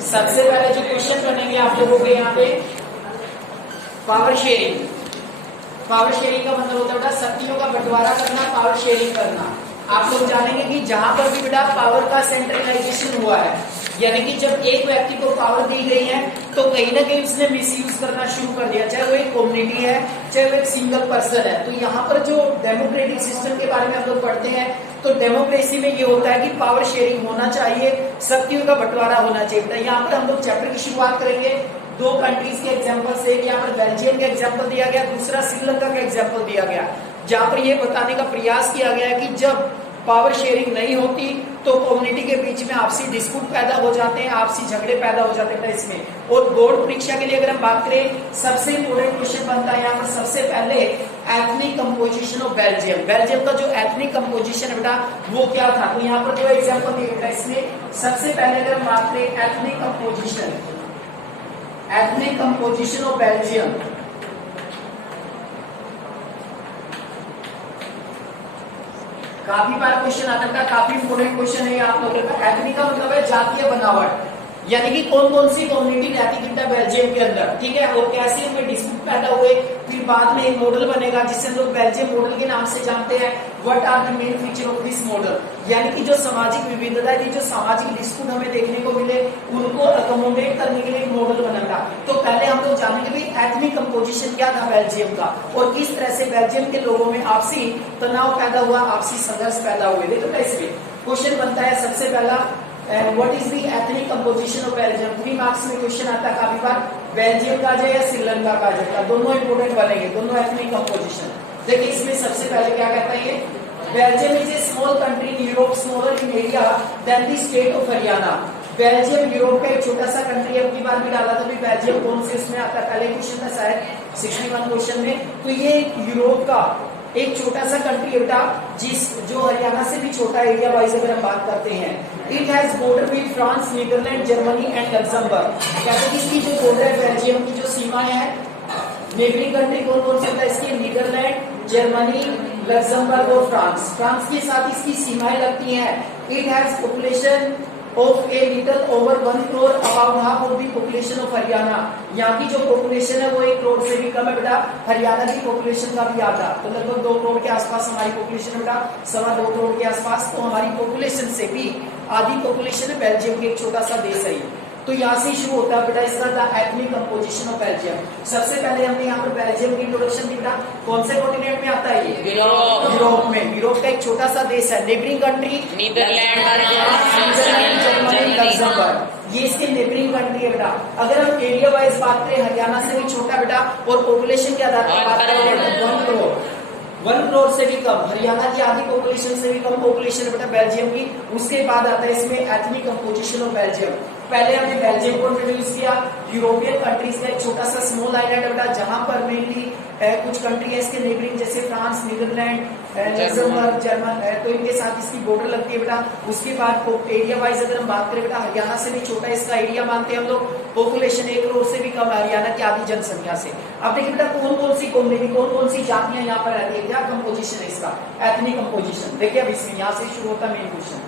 सबसे पहले जो क्वेश्चन बनेंगे आप लोगों के यहाँ पे पावर शेयरिंग। पावर शेयरिंग का मतलब होता है बेटा शक्तियों का बंटवारा करना, पावर शेयरिंग करना। आप लोग जानेंगे कि जहां पर भी बेटा पावर का सेंट्रलाइजेशन हुआ है, यानी कि जब एक व्यक्ति को पावर दी गई है तो कहीं ना कहीं उसने मिसयूज करना शुरू कर दिया, चाहे वो एक कम्युनिटी है चाहे वो एक सिंगल पर्सन है। तो यहाँ पर जो डेमोक्रेटिक सिस्टम के बारे में हम लोग पढ़ते हैं तो डेमोक्रेसी में ये होता है कि पावर शेयरिंग होना चाहिए, शक्तियों का बंटवारा होना चाहिए। यहाँ पर हम लोग चैप्टर की शुरुआत करेंगे दो कंट्रीज के एग्जांपल से। यहाँ पर बेल्जियम का एग्जांपल दिया गया, दूसरा श्रीलंका का एग्जांपल दिया गया, जहां पर यह बताने का प्रयास किया गया है कि जब पावर शेयरिंग नहीं होती तो कम्युनिटी के बीच में आपसी डिस्प्यूट पैदा हो जाते हैं, आपसी झगड़े पैदा हो जाते हैं इसमें। और बोर्ड परीक्षा के लिए अगर हम बात करें सबसे इंपोर्टेंट क्वेश्चन बनता है यहाँ पर सबसे पहले ethnic composition of Belgium. Belgium का जो एथनिक कंपोजिशन है बेटा वो क्या था, तो यहाँ पर दो एग्जाम्पल दिए बेटा इसमें। सबसे पहले अगर हम बात करें एथनिक कंपोजिशन ऑफ बेल्जियम, काफी बार क्वेश्चन आता था, काफी इंपोर्टेंट क्वेश्चन है आप लोगों का। एथनिक का मतलब है जातीय बनावट, यानी कि कौन कौन सी कम्युनिटी रहती थी बेल्जियम के अंदर, ठीक है, और कैसे उनमें डिस्प्यूट पैदा हुए। फिर बाद में एक मॉडल बनेगा जिसे हम लोग बेल्जियम मॉडल के नाम से जानते हैं। What are the main feature of this model, यानी कि जो सामाजिक विविधता थी, जो सामाजिक डिस्प्यूट हमें देखने को मिले, उनको अकोमोडेट करने के लिए एक मॉडल बनेगा। तो पहले हम लोग जानेंगे भाई एथनिक कंपोजिशन क्या था बेल्जियम का और किस तरह से बेल्जियम के लोगों में आपसी तनाव पैदा हुआ, आपसी संघर्ष पैदा हुए। देखो कैसे क्वेश्चन बनता है सबसे पहला what is the ethnic composition of Belgium. 3 marks में क्वेश्चन आता है काफी बार, बेल्जियम का जाए या श्रीलंका का जाए, दोनों इंपोर्टेंट बनेंगे, दोनों एथनिक कंपोजिशन। देखिए इसमें सबसे पहले क्या कहता है ये, Belgium is a small country in Europe, smaller in area than the state of Haryana. Belgium Europe का एक छोटा सा कंट्री है, अपनी बार भी डाला था भी बेल्जियम कौन से इसमें आता है, पहले क्वेश्चन था शायद 61 क्वेश्चन में। तो ये यूरोप का एक छोटा सा कंट्री है बेटा, जो हरियाणा से भी छोटा एरिया वाइज अगर हम बात करते हैं। It has border with France, Netherland, Germany and Luxembourg. कहते हैं कि इसकी जो बॉर्डर है बेल्जियम की जो सीमाएं हैं, नेबरिंग कंट्री कौन कौन सा है इसकी, नीदरलैंड, जर्मनी, लग्जमबर्ग और फ्रांस। फ्रांस के साथ इसकी सीमाएं लगती हैं। It has population of a little over 1 crore, about half of the population of Haryana. यहाँ की जो पॉपुलेशन है वो 1 करोड़ से भी कम है बेटा, हरियाणा की पॉपुलेशन का भी आधा, तो लगभग 2 करोड़ के आसपास हमारी पॉपुलेशन है बेटा, 2.25 करोड़ के आसपास। तो हमारी पॉपुलेशन से भी आधी पॉपुलेशन है बेल्जियम के, एक छोटा सा देश है। तो यहाँ से शुरू होता है बेटा इसका the ethnic composition of Belgium. सबसे पहले हमने यहाँ पर बेल्जियम की इंट्रोडक्शन दी बेटा, कौन से कॉन्टिनेंट में आता है ये, यूरोप में। यूरोप का एक छोटा सा देश है। Neighbouring country Netherland, Germany, Luxembourg, ये इसके नेबरिंग कंट्री है बेटा। अगर हम एरिया वाइज बात करें हरियाणा से भी छोटा बेटा, और पॉपुलेशन के आधार पर बात करें 1 करोड़, 1 करोड़ से भी कम, हरियाणा की आधी पॉपुलेशन से भी कम पॉपुलेशन है बेटा बेल्जियम की। उसके बाद आता है इसमें एथनिक कंपोजिशन ऑफ बेल्जियम। पहले हमने बेल्जियम को इंट्रोड्यूस किया, यूरोपियन कंट्रीज का एक छोटा सा स्मॉल आइलैंड है बेटा, जहां पर मेनली कुछ कंट्री है इसके नेबरिंग, जैसे फ्रांस, नीदरलैंड, लग्जमबर्ग, जर्मन है, तो इनके साथ इसकी बॉर्डर लगती है बेटा। उसके बाद एरिया वाइज अगर हम बात करें बेटा, हरियाणा से भी छोटा इसका एरिया मानते हैं हम लोग, पॉपुलेशन 1 करोड़ से भी कम है हरियाणा की आधी जनसंख्या से। अब देखिए बेटा कौन कौन सी कम्युनिटी, कौन कौन सी जातियां यहाँ पर रहती है, क्या कंपोजिशन है इसका, एथनिक कंपोजिशन। देखिए अब इसमें यहाँ से शुरू होता है main question.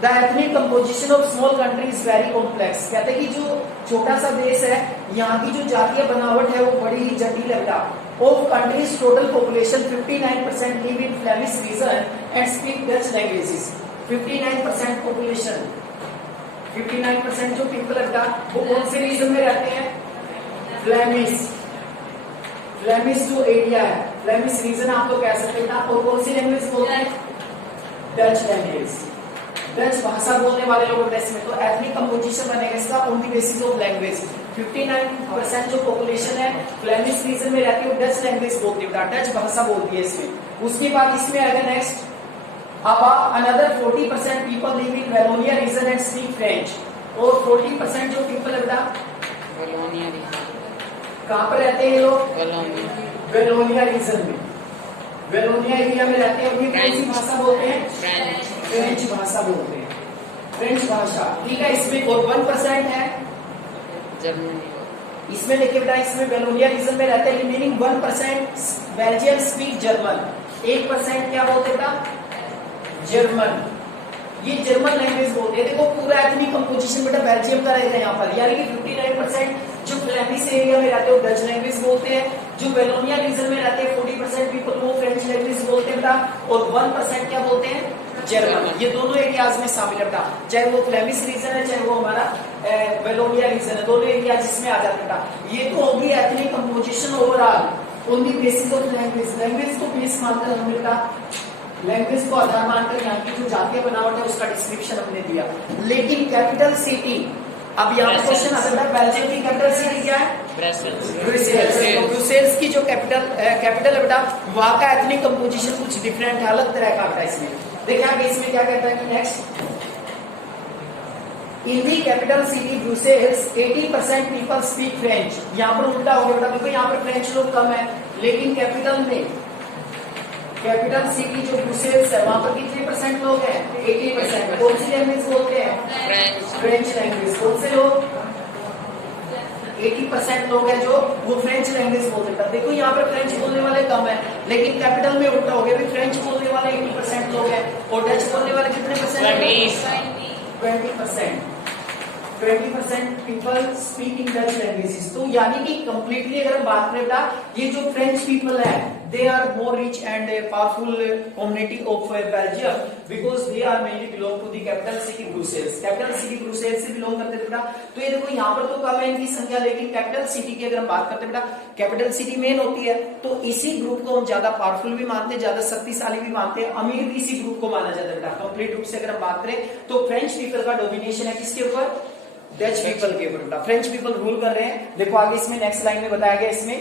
The ethnic composition of small country is very complex। कहते हैं कि जो छोटा सा देश है यहाँ की जो जातीय बनावट है वो बड़ी ही जटिल है बेटा। Of country's total population 59% live in Flemish region and speak Dutch languages। 59% population, 59% जो people है बेटा वो कौन से रीजन में रहते हैं, फ्लेमिश। फ्लेमिश जो एरिया है, फ्लेमिश रीजन आप लोग कह सकते हैं। और कौन सी लैंग्वेज बोलते हैं, डच लैंग्वेज, डच भाषा बोलने वाले लोग इसमें। तो एथनिक कंपोजिशन बनेगा इसका on the basis of language. 59% जो पॉपुलेशन है फ्लेमिश रीजन में रहती है, डच लैंग्वेज बोलती है, डच भाषा बोलती है इसमें। उसके बाद इसमें आएगा नेक्स्ट, अब another 40% people live in Wallonia region and speak French. और 40% जो पीपल है बेटा वेलोनिया रीजन, कहाँ पर रहते हैं ये लोग, वेलोनिया रीजन में, वेलोनिया एरिया में रहते हैं। ये कौन सी भाषा बोलते हैं, फ्रेंच भाषा बोलते हैं, फ्रेंच भाषा, ठीक है। इसमें और 1% है जर्मनी। इसमें देखिए बेटा इसमें वेलोनिया रीजन में रहते हैं, मीनिंग 1% बेल्जियम स्पीक जर्मन, 1% क्या बोलते बेटा, जर्मन। ये जर्मन लैंग्वेज बोलते हैं। देखो पूरा एथनिक कंपोजिशन बेटा बेल्जियम का रहेगा यहाँ पर, यानी कि 59% जो फ्लैमिश एरिया में रहते हैं वो डच लैंग्वेज बोलते हैं, जो वेलोनिया रीजन में रहते हैं 40% पीपल वो फ्रेंच लैंग्वेज बोलते हैं बेटा, और 1% क्या बोलते हैं, जर्मन। ये दोनों एरियाज में शामिल है बेटा, चाहे वो फ्लैमिश रीजन है चाहे वो हमारा वेलोनिया रीजन है, दोनों एरिया जिसमें आ जाते हैं। ये तो होगी ethnic composition overall on the basis of language. Language को बेस मानकर हमने बेटा, लैंग्वेज को आधार मानकर यहाँ की जो जातीय बनावट है उसका डिस्क्रिप्शन हमने दिया। लेकिन कैपिटल सिटी, अब यहाँ पर क्वेश्चन आता है बेल्जियम की कैपिटल सिटी क्या है, ब्रुसेल्स। तो ब्रुसेल्स की जो कैपिटल है बेटा, वहां का एथनिक कंपोजिशन कुछ डिफरेंट है, अलग तरह का बेटा। इसमें देखिए आगे इसमें क्या कहता है कि next, in the capital city Brussels 80% people speak French. यहाँ पर उल्टा हो गया बेटा, देखो यहाँ पर फ्रेंच लोग कम है, लेकिन कैपिटल में, कैपिटल सिटी जो ब्रुसेल्स है वहां पर कितने परसेंट लोग हैं, 80%। कौन सी लैंग्वेज बोलते हैं, फ्रेंच लैंग्वेज। कौन से लोग, 80% लोग हैं जो वो फ्रेंच लैंग्वेज बोलते हैं। देखो यहाँ पर फ्रेंच बोलने वाले कम है, लेकिन कैपिटल में उल्टा हो गया, भी फ्रेंच बोलने वाले 80% लोग हैं और डच बोलने वाले कितने percent, 20%। 20% people speak in Dutch languages. तो यानी कि कंप्लीटली अगर हम बात करें बेटा, ये जो फ्रेंच पीपल है they are more rich and powerful community of Belgium because they are mainly belong to the capital city Brussels. Capital city Brussels से बिलोंग करते थे बेटा। तो ये देखो यहाँ पर तो कम है इनकी संख्या, लेकिन कैपिटल सिटी की अगर हम बात करते हैं बेटा, कैपिटल सिटी मेन होती है, तो इसी ग्रुप को हम ज्यादा पावरफुल भी मानते हैं, ज्यादा शक्तिशाली भी मानते हैं, अमीर भी इसी ग्रुप को माना जाता है बेटा। कंप्लीट रूप से अगर हम बात करें तो फ्रेंच पीपल का डोमिनेशन है किसके ऊपर, डच पीपल के ऊपर बेटा। फ्रेंच पीपल रूल कर रहे हैं। देखो आगे इसमें नेक्स्ट लाइन में बताया गया, इसमें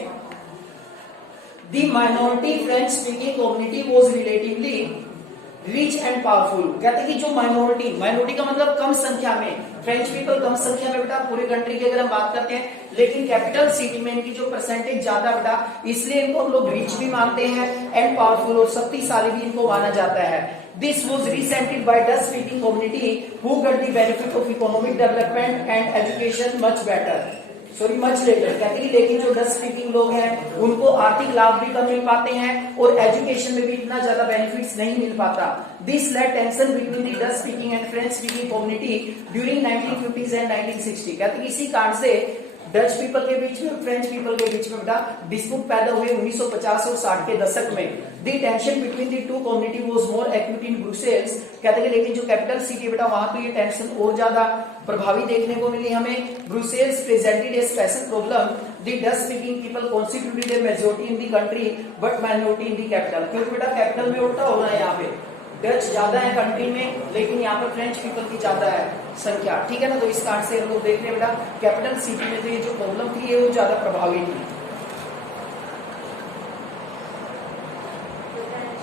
the minority French speaking community was relatively rich and powerful. कहते हैं कि जो माइनॉरिटी, माइनॉरिटी का मतलब कम संख्या में, फ्रेंच पीपल कम संख्या में बेटा पूरे कंट्री की अगर हम बात करते हैं, लेकिन कैपिटल सिटी में इनकी जो परसेंटेज ज्यादा बेटा, इसलिए इनको हम लोग रिच भी मानते हैं एंड पावरफुल, और शक्तिशाली भी इनको माना जाता है। This was resented by Dutch speaking community who got the benefit of economic development and education much better. Sorry much later. कहते हैं लेकिन जो डच स्पीकिंग लोग हैं उनको आर्थिक लाभ भी कम मिल पाते हैं और एजुकेशन में भी इतना ज्यादा बेनिफिट्स नहीं मिल पाता। This led tension between the Dutch speaking and French speaking community during 1950s and 1960। कहते हैं इसी कारण से डच पीपल के बीच में, फ्रेंच पीपल के बीच में बेटा डिस्प्यूट पैदा हुए 1950 और 60 के दशक में। The tension between the two community was more acute in Brussels. कहते हैं लेकिन जो कैपिटल सिटी बेटा वहां तो ये टेंशन और ज्यादा प्रभावी देखने को मिली हमें। Brussels presented A special problem, the Dutch speaking people constituted A majority in the country but minority in the capital. क्योंकि बेटा कैपिटल में उल्टा हो रहा है, यहाँ पे डच ज्यादा है कंट्री में, लेकिन यहाँ पर फ्रेंच पीपल की ज्यादा है संख्या, ठीक है ना। तो इस कारण से हम लोग देख रहे हैं बेटा कैपिटल सिटी में तो ये जो प्रॉब्लम थी ये वो ज्यादा प्रभावी थी।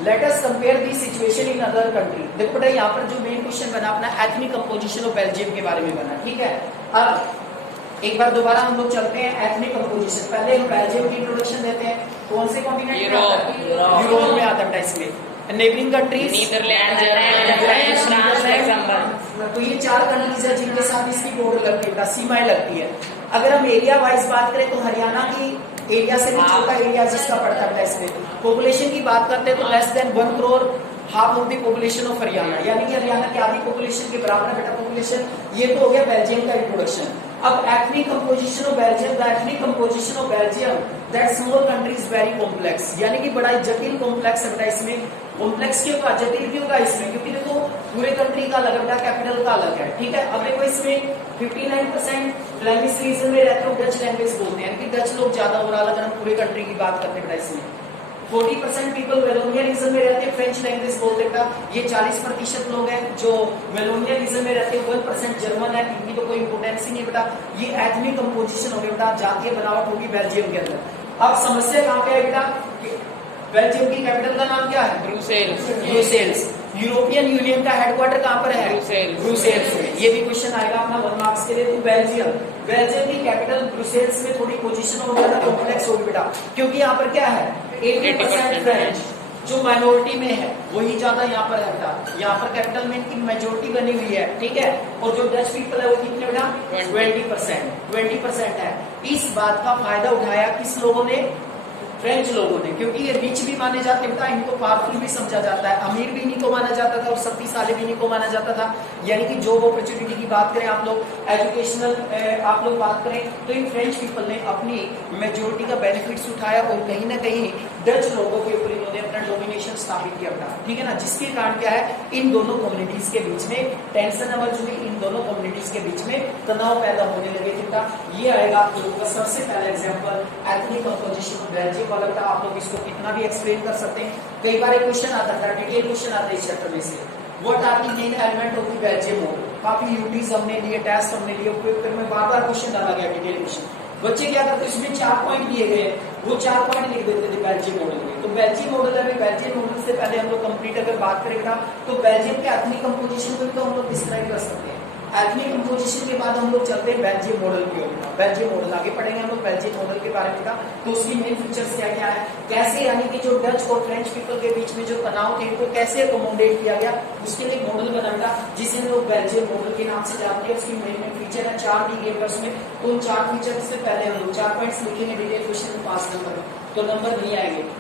Let us compare the situation in other country. देखो बेटा यहाँ पर जो मेन क्वेश्चन बना अपना एथनिक कंपोजिशन ऑफ बेल्जियम के बारे में बना, ठीक है। अब एक बार दोबारा हम लोग चलते हैं एथनिक कंपोजिशन। पहले हम बेल्जियम की इंट्रोडक्शन देते हैं। कौन से कॉन्टिनेंट में आता है, यूरोप में आता है बेटा। इसमें neighbouring countries Netherland, Germany, France example. तो ये 4 कंट्रीज है जिनके साथ इसकी बॉर्डर लगती है, सीमाएं लगती है। अगर हम एरिया वाइज बात करें तो हरियाणा की एरिया से भी छोटा एरिया जिसका पड़ता है इसमें। पॉपुलेशन की बात करते हैं तो less than 1 crore, half of the population of Haryana, यानी कि हरियाणा की आधी पॉपुलेशन के बराबर है बेटा पॉपुलेशन। ये तो हो गया बेल्जियम का इंट्रोडक्शन। अब ethnic composition of Belgium, the ethnic composition of Belgium that small country is very complex, यानी कि बड़ा जटिल कॉम्प्लेक्स है बेटा। इसमें कॉम्प्लेक्स क्यों का, जटिल क्यों का इसमें, क्योंकि देखो पूरे कंट्री का अलग है, कैपिटल का अलग है, ठीक है। अब देखो इसमें 59% फ्लेमिश रीजन में रहते हो डच लैंग्वेज बोलते हैं, कि डच लोग ज्यादा ओवरऑल अगर हम पूरे कंट्री की बात करते हैं इसमें। 40% पीपल वेलोनिया रीजन में रहते हैं, फ्रेंच लैंग्वेज बोलते हैं। ये 40% लोग हैं जो वेलोनिया रीजन में रहते हैं, 1% जर्मन है, इनकी तो कोई इंपोर्टेंस ही नहीं बेटा। ये एथनिक कंपोजिशन हो गया बेटा, जातीय बनावट होगी बेल्जियम के अंदर। अब समस्या कहाँ पे है बेटा, बेल्जियम की कैपिटल का नाम क्या है, ब्रुसेल्स। ब्रुसेल्स। यूरोपियन यूनियन का हेडक्वार्टर कहाँ पर है, ब्रुसेल्स में। ये भी क्वेश्चन आएगा अपना 1 मार्क्स के लिए। तो बेल्जियम की कैपिटल ब्रुसेल्स में थोड़ी पोजीशन हो ज्यादा कॉम्प्लेक्स होगी बेटा, क्योंकि यहाँ पर क्या है 80% फ्रेंच जो माइनॉरिटी में है वही ज्यादा यहाँ पर है बेटा। यहाँ पर कैपिटल में इनकी मेजोरिटी बनी हुई है, ठीक है। और जो डच पीपल है वो कितने बेटा 20% है। इस बात का फायदा उठाया किस लोगों ने, फ्रेंच लोगों ने, क्योंकि ये रिच भी माने जाते थे, इनको पावरफुल भी समझा जाता है, अमीर भी इन्हीं को माना जाता था और शक्तिशाली भी इन्हीं को माना जाता था। यानी कि जॉब अपॉर्चुनिटी की बात करें आप लोग, एजुकेशनल आप लोग बात करें, तो इन फ्रेंच पीपल ने अपनी मेजोरिटी का बेनिफिट्स उठाया और कहीं ना कहीं डच लोगों के ऊपर इन्होंने अपना डोमिनेशन स्थापित किया था, ठीक है ना। जिसके कारण क्या है, इन दोनों कम्युनिटीज के बीच में टेंशन अमर्ज हुई, इन दोनों कम्युनिटीज के बीच में तनाव पैदा होने लगे थे। ये आएगा आप लोगों का सबसे पहला example ethnic composition of Belgium वाला था। आप लोग इसको कितना भी एक्सप्लेन कर सकते हैं, कई बार एक क्वेश्चन आता था, डिटेल क्वेश्चन आता है इस चैप्टर में से, what are the main element of the Belgium model. काफी यूटीज हमने लिए, टेस्ट हमने लिए, उपयोग में बार बार क्वेश्चन डाला गया, डिटेल क्वेश्चन। बच्चे क्या करते, इसमें 4 पॉइंट दिए गए, वो 4 पॉइंट लिख देते थे बेल्जियम मॉडल में। तो बेल्जियम मॉडल है, बेल्जियम मॉडल से पहले हम लोग कंप्लीट अगर बात करेंगे तो बेल्जियम के एथनिक कंपोजिशन को तो हम लोग डिस्क्राइब कर सकते हैं। एथनिक कंपोजिशन के बाद हम लोग चलते हैं बेल्जियम मॉडल की ओर। बेल्जियम मॉडल आगे पढ़ेंगे हम लोग बेल्जियम मॉडल के बारे में, तो उसकी मेन फीचर्स क्या क्या है, कैसे यानी कि जो डच और फ्रेंच पीपल के बीच में जो तनाव थे उनको कैसे अकोमोडेट किया गया, उसके लिए मॉडल बनाया जिसे हम लोग बेल्जियम मॉडल के नाम से जानते हैं। उसकी मेन मेन फीचर है 4 दी गए उसमें, तो उन 4 फीचर से पहले हम लोग 4 पॉइंट्स लिखेंगे डिटेल क्वेश्चन में 5 नंबर, तो नंबर नहीं आएंगे।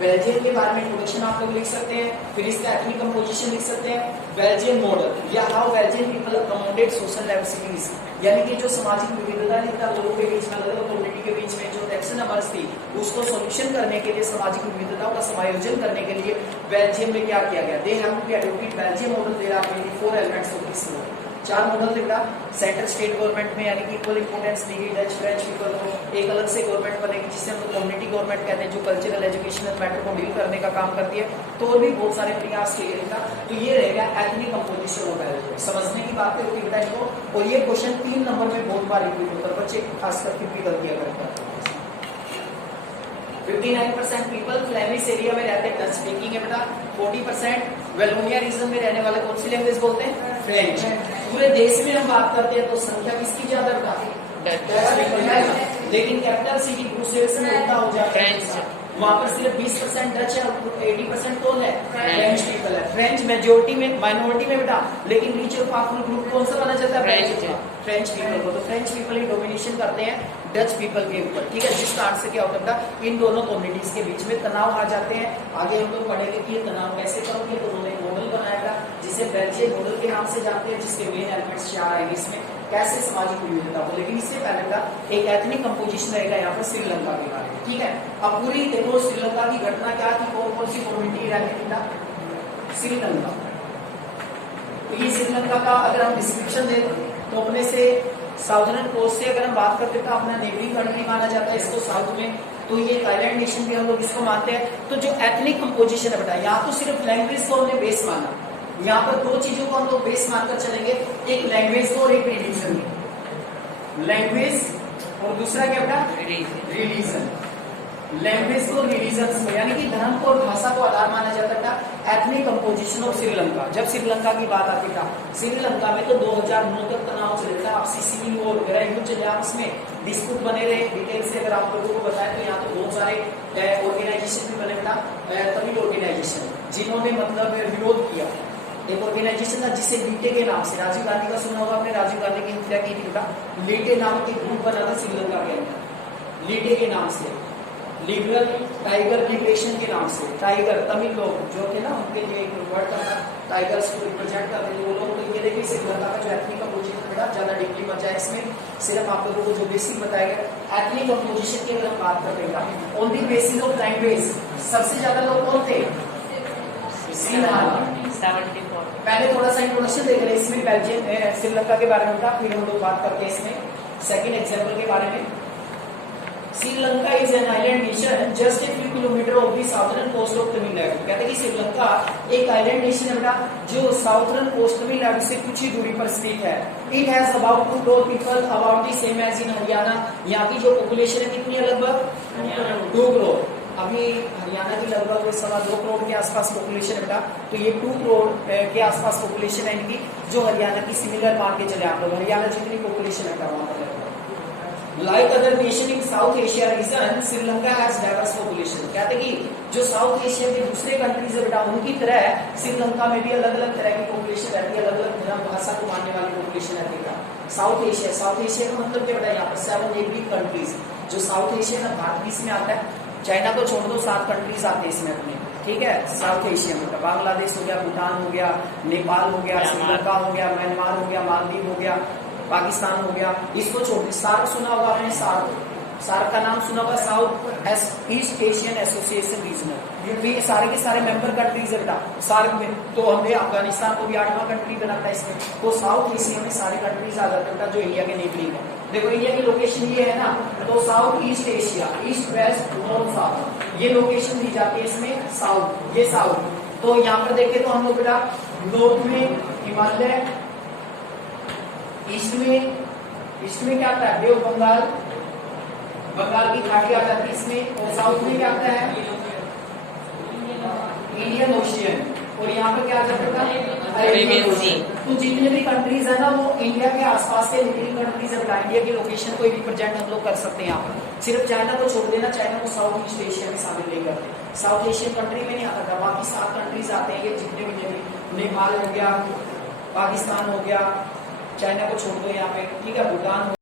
बेल्जियम के बारे में इंट्रोडक्शन आप लोग लिख सकते हैं, फिर इसका एथनिक कंपोजिशन लिख सकते हैं, बेल्जियन मॉडल या how Belgian people accommodate social diversities, यानी कि जो सामाजिक विविधता था लोगों के बीच में, अलग अलग कम्युनिटी के बीच में जो टेंशन अमर्ज थी उसको सोल्यूशन करने के लिए, सामाजिक विविधताओं का समायोजन करने के लिए बेल्जियम में क्या किया गया, they have to adopted Belgium model. There are 4 elements of this model. 4 model दिखा, सेंट्रल स्टेट गवर्नमेंट में यानी कि इक्वल इंपोर्टेंस दी गई डच फ्रेंच पीपल को, एक अलग से गवर्नमेंट बनेगी जिसे हम लोग कम्युनिटी गवर्नमेंट कहते हैं, जो कल्चरल एजुकेशनल मैटर को डील करने का काम करती है। तो और भी बहुत सारे प्रयास किए गए था। तो ये रहेगा एथनिक कंपोजिशन ऑफ बेल्जियम। समझने की बात होती है इनको, और ये क्वेश्चन 3 नंबर में बहुत बार रिपीट होता है, बच्चे खासकर फिर भी गलतियां करते हैं। 59% पीपल फ्लेमिश एरिया में रहते हैं, डच स्पीकिंग है बेटा। 40% वेलोनिया रीजन में रहने वाले कौन सी लैंग्वेज बोलते हैं, फ्रेंच। पूरे देश में हम बात करते हैं तो संख्या किसकी ज्यादा बेटा, लेकिन कैपिटल सिटी ब्रुसेल्स में उल्टा हो जाता है, वहां पर सिर्फ 20% डच है और 80% कौन है, फ्रेंच पीपल है। फ्रेंच मेजोरिटी में, माइनॉरिटी में बेटा, लेकिन रिच और पावरफुल ग्रुप कौन सा माना जाता है, फ्रेंच पीपल को। तो फ्रेंच पीपल ही डोमिनेशन करते हैं डच पीपल के ऊपर, ठीक है। जिस कारण से क्या होता है, इन दोनों कम्युनिटीज के बीच में तनाव आ जाते हैं। आगे हम लोग पढ़ेंगे कि ये तनाव कैसे करोगे, तो उन्होंने मॉडल बनाया जिसे बेल्जियम मॉडल के नाम से जानते हैं, जिसके मेन एलिमेंट्स 4 आएंगे इसमें, कैसे सामाजिक विविधता हो। लेकिन इससे पहले का एक एथनिक कंपोजिशन रहेगा यहाँ पर श्रीलंका के बारे में, ठीक है। अब पूरी देखो श्रीलंका की घटना क्या थी, कौन सी कम्युनिटी रहती थी, श्रीलंका। तो ये श्रीलंका का अगर हम डिस्क्रिप्शन दें तो अपने से साउदर्न कोस्ट से अगर हम बात करते हैं तो अपना नेबरिंग कंट्री माना जाता है इसको साउथ में। तो ये आइलैंड नेशन भी हम लोग इसको मानते हैं। तो जो एथनिक कंपोजिशन है बेटा, यहाँ तो सिर्फ लैंग्वेज को हमने बेस माना, यहाँ पर 2 चीजों को हम लोग बेस मानकर चलेंगे, एक लैंग्वेज को और एक रिलीजन। लैंग्वेज और दूसरा क्या बेटा, रिलीजन। लैंग्वेज को रिलीजन को, यानी कि धर्म को और भाषा को आधार माना जाता था। एथनिक कंपोजिशन ऑफ श्रीलंका, जब श्रीलंका की बात आती था, श्रीलंका में तो 2009 तक तनाव चल रहा था, आपसी सिविल वॉर वगैरह युद्ध चले, आपस में डिस्प्यूट बने रहे। डिटेल से अगर आप लोगों को बताएं तो यहाँ तो बहुत सारे ऑर्गेनाइजेशन भी बने था, तमिल ऑर्गेनाइजेशन, जिन्होंने मतलब विरोध किया। एक ऑर्गेनाइजेशन था जिसे लीटे के नाम से, राजीव गांधी का सुना होगा आपने, राजीव गांधी की हत्या की थी बेटा, लीटे नाम के ग्रुप बना था श्रीलंका के अंदर, लीटे के नाम से, लिबरल टाइगर लिबरेशन के नाम से। टाइगर तमिल लोग जो थे ना, उनके लिए एक वर्ड था, टाइगर्स को रिप्रेजेंट करते थे वो लोग। तो ये देखिए श्रीलंका का जो एथनिक कंपोजिशन बेटा ज्यादा डीपली बचा है इसमें, सिर्फ आप लोगों को जो बेसिक बताया गया। एथनिक कंपोजिशन की अगर हम बात करते हैं on the basis of language, सबसे ज्यादा लोग कौन थे, सिंहला। पहले थोड़ा सा इंट्रोडक्शन देख रहे हैं इसमें बेल्जियम श्रीलंका के बारे में था, फिर हम लोग बात करते हैं इसमें सेकंड एग्जांपल के बारे में। Sri Lanka is an island nation just a few kilometre of the southern coast of Tamil Nadu. कहते हैं कि श्रीलंका एक आइलैंड नेशन है बेटा जो साउथर्न कोस्ट तमिलनाडु से कुछ ही दूरी पर स्थित है। It has about 2 crore people, about the same as in Haryana. यहाँ की जो पॉपुलेशन है कितनी है, लगभग 2 करोड़। अभी हरियाणा की लगभग 2.25 करोड़ के आसपास पॉपुलेशन है बेटा, तो ये 2 करोड़ के आसपास पॉपुलेशन है इनकी, जो हरियाणा की सिमिलर मान के चले आप लोग, हरियाणा जितनी पॉपुलेशन है वहां पर। Like other nation in South Asia region, Sri Lanka has diverse population। कहते कि जो साउथ एशिया के दूसरे कंट्रीज है बेटा, उनकी तरह श्रीलंका में भी अलग अलग तरह की पॉपुलेशन रहती है, अलग अलग धर्म भाषा को मानने वाली पॉपुलेशन रहती है। साउथ एशिया का मतलब क्या बेटा, यहाँ पर 7 नेबरिंग कंट्रीज, जो साउथ एशिया का भारत बीच में आता है, चाइना को छोड़ दो 7 कंट्रीज आते हैं इसमें अपने, ठीक है, साउथ एशिया में। बांग्लादेश हो गया, भूटान हो गया, नेपाल हो गया, श्रीलंका हो गया, म्यांमार हो गया, मालदीव हो गया, पाकिस्तान हो गया। इसको छोड़ सार्क सुना होगा आपने, सार्क का नाम सुना होगा, south east Asian association regional. तो ये सारे के सारे मेंबर कंट्रीज है बेटा सार्क में। तो हमने अफगानिस्तान को भी 8वां कंट्री बनाता है इसमें। तो साउथ एशिया में सारे कंट्रीज आ जाते हैं जो इंडिया के नेबरिंग है। देखो इंडिया की लोकेशन ये है ना, तो south east Asia, east west north south, ये लोकेशन दी जाती है इसमें साउथ, ये साउथ। तो यहाँ पर देखे तो हम लोग बेटा नॉर्थ में हिमालय, ईस्ट में क्या आता है, बे ऑफ बंगाल, बंगाल की खाड़ी आ जाती है इसमें। और साउथ में क्या आता है, इंडियन ओशियन। और यहाँ पर क्या आ जाता है, अरेबियन ओशियन। तो जितने भी कंट्रीज है ना वो इंडिया के आसपास के नेबरिंग कंट्रीज है बेटा। इंडिया की लोकेशन कोई भी प्रेजेंट हम लोग कर सकते हैं यहाँ पर। सिर्फ चाइना को छोड़ देना, चाइना को साउथ ईस्ट एशिया में शामिल नहीं करते, साउथ एशियन कंट्री में नहीं आता था। बाकी 7 कंट्रीज आते हैं ये जितने भी, नेपाल हो गया, पाकिस्तान हो गया, चाइना को छोड़ दो यहाँ पे, ठीक है, भूटान